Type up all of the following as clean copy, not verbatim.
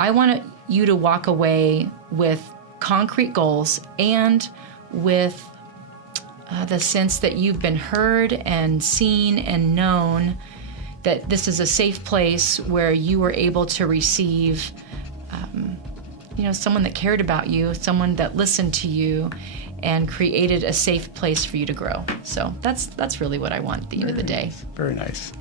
I want you to walk away with concrete goals and with the sense that you've been heard and seen and known, that this is a safe place where you were able to receive someone that cared about you, someone that listened to you, and created a safe place for you to grow. So that's really what I want at the end of the day. Very nice.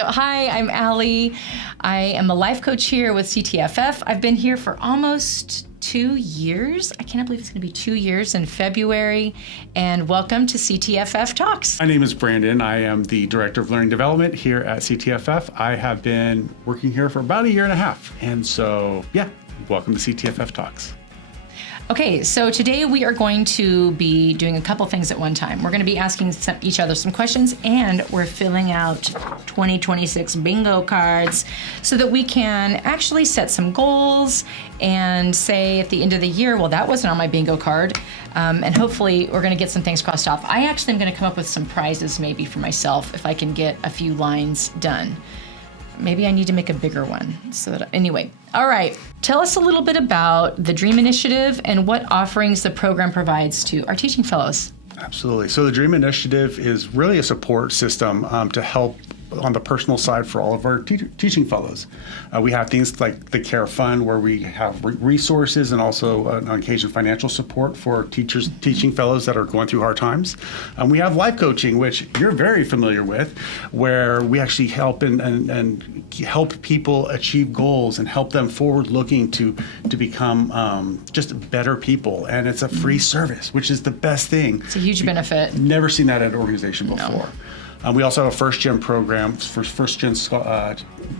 Hi, I'm Allie. I am a life coach here with CTFF. I've been here for almost 2 years. I cannot believe it's going to be 2 years in February. And welcome to CTFF Talks. My name is Brandon. I am the Director of Learning Development here at CTFF. I have been working here for about 1.5 years. And so, welcome to CTFF Talks. Okay, so today we are going to be doing a couple things at one time. We're going to be asking each other some questions, and we're filling out 2026 bingo cards so that we can actually set some goals and say at the end of the year, well, that wasn't on my bingo card. And hopefully we're going to get some things crossed off. I actually am going to come up with some prizes maybe for myself if I can get a few lines done. Maybe I need to make a bigger one. Anyway, all right. Tell us a little bit about the DREAM Initiative and what offerings the program provides to our teaching fellows. Absolutely. So the DREAM Initiative is really a support system to help on the personal side for all of our teaching fellows. We have things like the Care Fund, where we have resources and also on occasion financial support for teaching fellows that are going through hard times. We have life coaching, which you're very familiar with, where we actually help and help people achieve goals and help them forward looking to become just better people. And it's a free service, which is the best thing. It's a huge benefit. Never seen that at an organization before. No. We also have a first-gen program for first-gen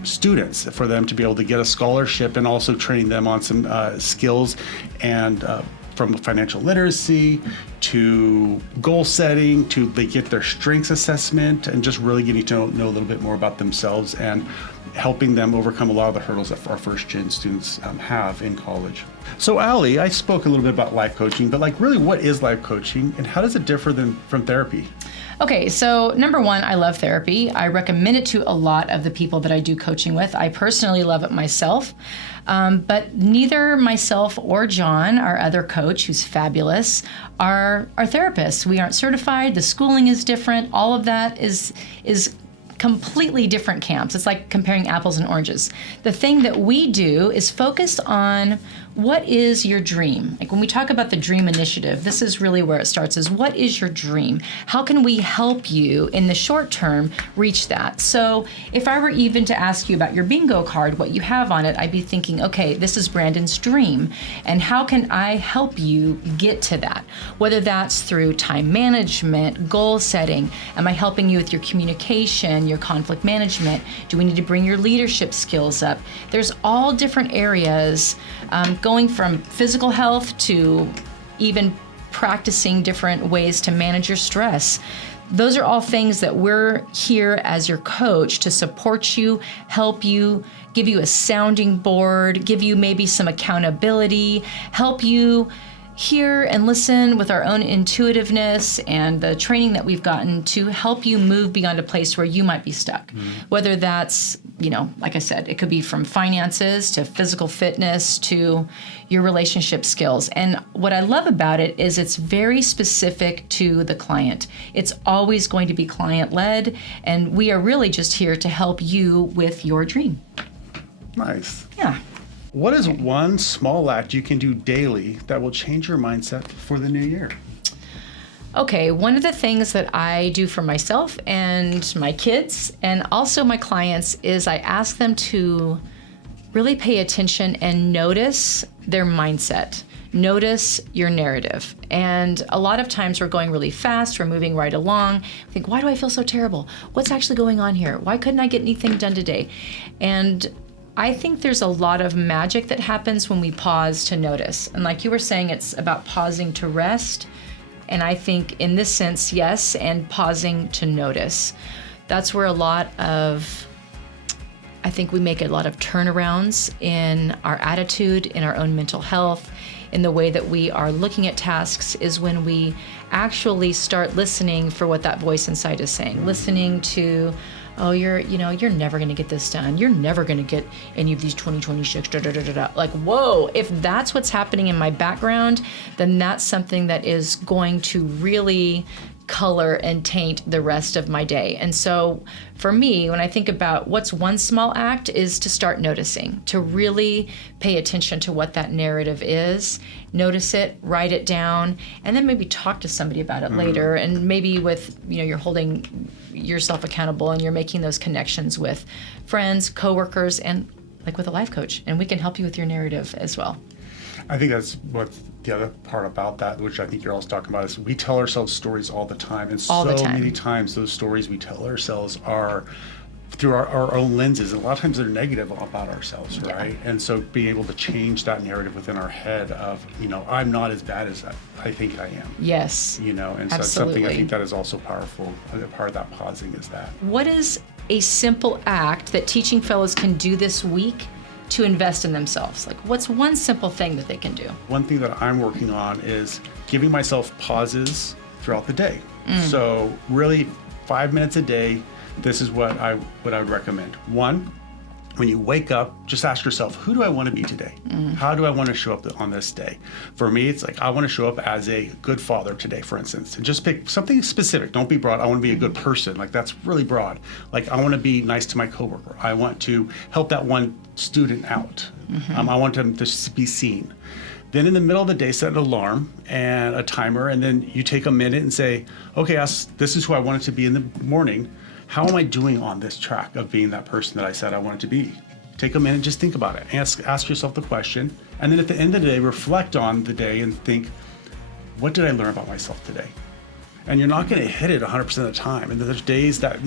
students for them to be able to get a scholarship, and also training them on some skills and from financial literacy to goal setting to they get their strengths assessment, and just really getting to know a little bit more about themselves and helping them overcome a lot of the hurdles that our first-gen students have in college. So Allie, I spoke a little bit about life coaching, but really what is life coaching and how does it differ from therapy? Okay, so number one, I love therapy. I recommend it to a lot of the people that I do coaching with. I personally love it myself, but neither myself or John, our other coach, who's fabulous, are therapists. We aren't certified. The schooling is different. All of that is completely different camps. It's like comparing apples and oranges. The thing that we do is focus on what is your dream. Like when we talk about the DREAM Initiative, this is really where it starts, is what is your dream? How can we help you in the short term reach that? So if I were even to ask you about your bingo card, what you have on it, I'd be thinking, okay, this is Brandon's dream, and how can I help you get to that? Whether that's through time management, goal setting, am I helping you with your communication, your conflict management? Do we need to bring your leadership skills up? There's all different areas, going from physical health to even practicing different ways to manage your stress. Those are all things that we're here as your coach to support you, help you, give you a sounding board, give you maybe some accountability, help you hear and listen with our own intuitiveness and the training that we've gotten to help you move beyond a place where you might be stuck. Whether that's, like I said, it could be from finances to physical fitness to your relationship skills. And what I love about it is it's very specific to the client. It's always going to be client-led, and we are really just here to help you with your dream. Nice. Yeah. What is one small act you can do daily that will change your mindset for the new year? Okay, one of the things that I do for myself and my kids and also my clients is I ask them to really pay attention and notice their mindset. Notice your narrative. And a lot of times we're going really fast, we're moving right along. I think, why do I feel so terrible? What's actually going on here? Why couldn't I get anything done today? And I think there's a lot of magic that happens when we pause to notice. And like you were saying, it's about pausing to rest. And I think in this sense, yes, and pausing to notice. That's where I think we make a lot of turnarounds in our attitude, in our own mental health, in the way that we are looking at tasks is when we actually start listening for what that voice inside is saying. Listening to, oh, you're never going to get this done. You're never going to get any of these 2026, da, da, da, da, da. Like, whoa, if that's what's happening in my background, then that's something that is going to really color and taint the rest of my day. And so for me, when I think about what's one small act, is to start noticing, to really pay attention to what that narrative is, notice it, write it down, and then maybe talk to somebody about it later. And maybe with, you're holding yourself accountable and you're making those connections with friends, coworkers, and like with a life coach, and we can help you with your narrative as well. I think that's what the other part about that, which I think you're also talking about, is we tell ourselves stories all the time. And all the so time. many times those stories we tell ourselves are through our own lenses. And a lot of times they're negative about ourselves, right? Yeah. And so being able to change that narrative within our head of, I'm not as bad as I think I am. Yes. And absolutely. So it's something I think that is also powerful. Part of that pausing is that. What is a simple act that teaching fellows can do this week to invest in themselves? Like, what's one simple thing that they can do? One thing that I'm working on is giving myself pauses throughout the day. So really 5 minutes a day, this is what I would recommend. One, when you wake up, just ask yourself, who do I want to be today? How do I want to show up on this day? For me, it's like, I want to show up as a good father today, for instance, and just pick something specific. Don't be broad. I want to be a good person. Like, that's really broad. Like, I want to be nice to my coworker. I want to help that one student out. I want them to be seen. Then in the middle of the day, set an alarm and a timer, and then you take a minute and say, okay, this is who I wanted to be in the morning. How am I doing on this track of being that person that I said I wanted to be? Take a minute, just think about it. Ask yourself the question. And then at the end of the day, reflect on the day and think, what did I learn about myself today? And you're not going to hit it 100% of the time. And there's days that,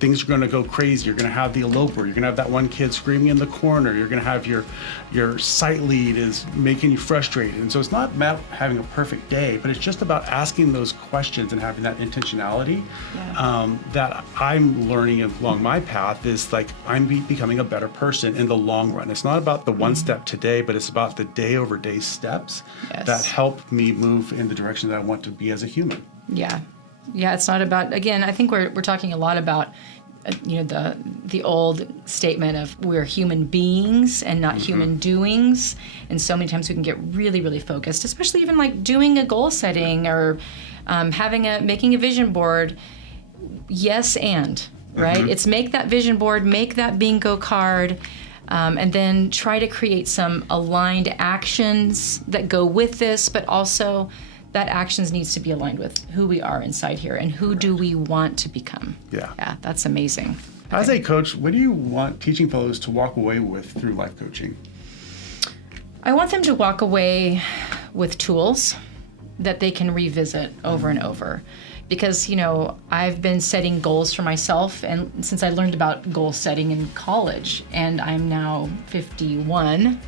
things are going to go crazy. You're going to have the eloper. You're going to have that one kid screaming in the corner. You're going to have your site lead is making you frustrated. And so it's not about having a perfect day, but it's just about asking those questions and having that intentionality that I'm learning along my path is like, I'm becoming a better person in the long run. It's not about the one step today, but it's about the day over day steps that help me move in the direction that I want to be as a human. Yeah, it's not about, again, I think we're talking a lot about, the old statement of we're human beings and not human doings. And so many times we can get really, really focused, especially even like doing a goal setting or making a vision board. Yes, and, right? It's make that vision board, make that bingo card, and then try to create some aligned actions that go with this, but also that actions needs to be aligned with who we are inside here and who do we want to become. Yeah, that's amazing. As a coach, what do you want teaching fellows to walk away with through life coaching? I want them to walk away with tools that they can revisit over and over. Because, I've been setting goals for myself, and since I learned about goal setting in college, and I'm now 51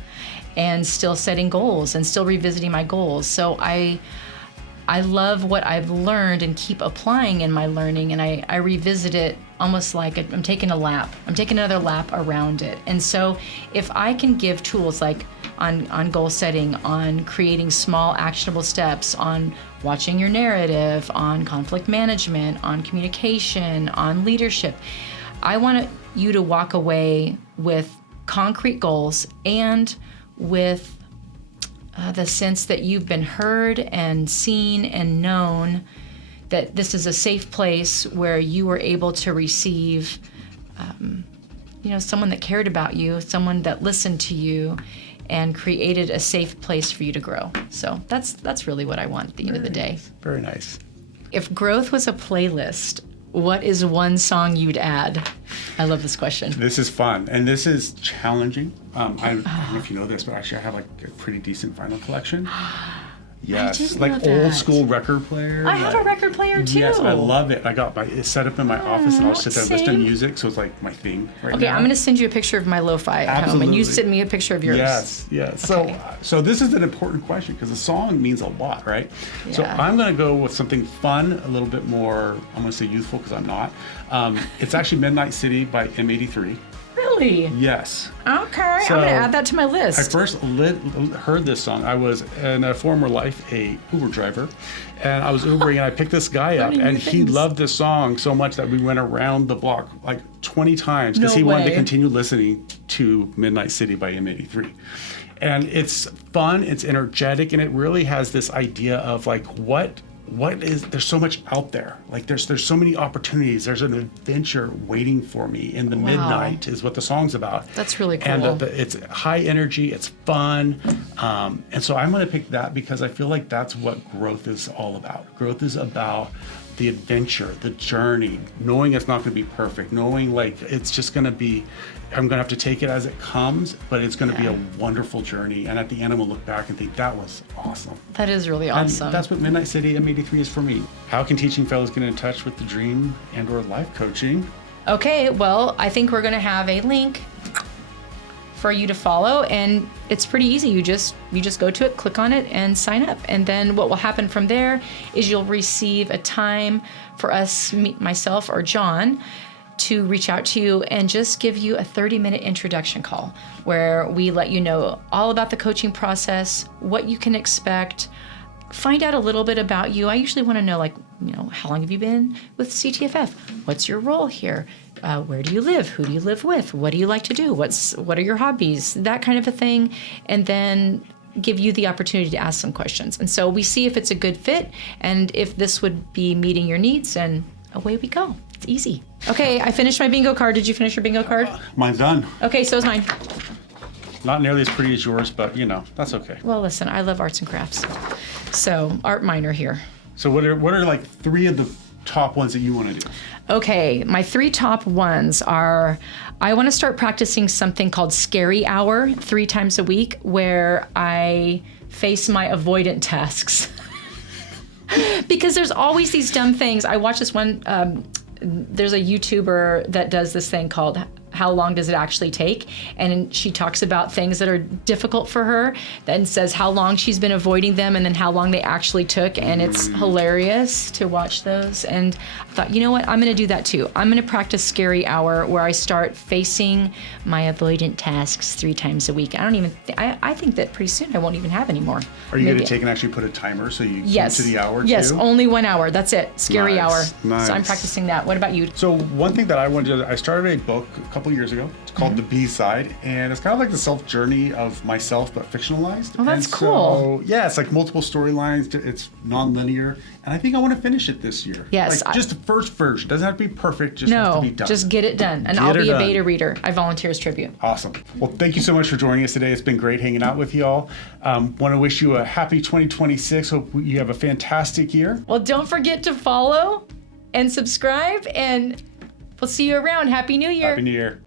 and still setting goals and still revisiting my goals. So I love what I've learned and keep applying in my learning, and I revisit it almost like I'm taking a lap. I'm taking another lap around it. And so if I can give tools like on goal setting, on creating small actionable steps, on watching your narrative, on conflict management, on communication, on leadership, I want you to walk away with concrete goals and with the sense that you've been heard and seen and known, that this is a safe place where you were able to receive, someone that cared about you, someone that listened to you, and created a safe place for you to grow. So that's really what I want at the end of the day. Very nice. If growth was a playlist, what is one song you'd add? I love this question. This is fun, and this is challenging. I don't know if you know this, but actually I have like a pretty decent vinyl collection. Yes, like old school record player. I have a record player too. Yes, I love it. I got it's set up in my office, and I'll sit there and listen to music. So it's like my thing right now. Okay, I'm going to send you a picture of my lo-fi at home, and you send me a picture of yours. Yes. Okay. So this is an important question because the song means a lot, right? Yeah. So I'm going to go with something fun, a little bit more, I'm going to say youthful because I'm not. It's actually Midnight City by M83. Really? Really? Yes. Okay, So, I'm gonna add that to my list. I first heard this song. I was in a former life a Uber driver, and I was Ubering, and I picked this guy up, and he loved this song so much that we went around the block like 20 times because he wanted to continue listening to Midnight City by M83. And it's fun, it's energetic, and it really has this idea of like there's so much out there. Like there's so many opportunities. There's an adventure waiting for me in the midnight is what the song's about. That's really cool. And it's high energy, it's fun. And so I'm gonna pick that because I feel like that's what growth is all about. Growth is about the adventure, the journey, knowing it's not gonna be perfect, knowing like it's just gonna be, I'm gonna have to take it as it comes, but it's gonna be a wonderful journey. And at the end, I'm gonna look back and think that was awesome. That is really awesome. And that's what Midnight City M83 is for me. How can teaching fellows get in touch with the dream and or life coaching? Okay, well, I think we're gonna have a link for you to follow, and it's pretty easy. You just go to it, click on it, and sign up. And then what will happen from there is you'll receive a time for us, myself or John, to reach out to you and just give you a 30-minute introduction call where we let you know all about the coaching process, what you can expect, find out a little bit about you. I usually want to know, like, how long have you been with CTFF? What's your role here? Where do you live? Who do you live with? What do you like to do? What are your hobbies? That kind of a thing. And then give you the opportunity to ask some questions. And so we see if it's a good fit and if this would be meeting your needs, and away we go. It's easy. Okay, I finished my bingo card. Did you finish your bingo card? Mine's done. Okay, so is mine. Not nearly as pretty as yours, but that's okay. Well, listen, I love arts and crafts. So art minor here. So what are like 3 of the top ones that you want to do? Okay, my 3 top ones are, I want to start practicing something called Scary Hour 3 times a week, where I face my avoidant tasks. Because there's always these dumb things. I watch this one, there's a YouTuber that does this thing called How Long Does It Actually Take? And she talks about things that are difficult for her and says how long she's been avoiding them and then how long they actually took. And it's hilarious to watch those. And I thought, you know what? I'm going to do that too. I'm going to practice Scary Hour where I start facing my avoidant tasks 3 times a week. I think that pretty soon I won't even have any more. Are you going to take and actually put a timer so you keep to the hour too? Yes, only 1 hour. That's it. Scary Hour. Nice. So I'm practicing that. What about you? So one thing that I wanted to do, I started a book a couple years ago. It's called The B-Side, and it's kind of like the self-journey of myself, but fictionalized. Oh, that's and cool. So, yeah, it's like multiple storylines. It's non-linear, and I think I want to finish it this year. Yes. Like just the first version. Doesn't have to be perfect, just has to be done. Just get it done. And I'll be a beta reader. I volunteer as tribute. Awesome. Well, thank you so much for joining us today. It's been great hanging out with you all. Want to wish you a happy 2026. Hope you have a fantastic year. Well, don't forget to follow and subscribe, and we'll see you around. Happy New Year. Happy New Year.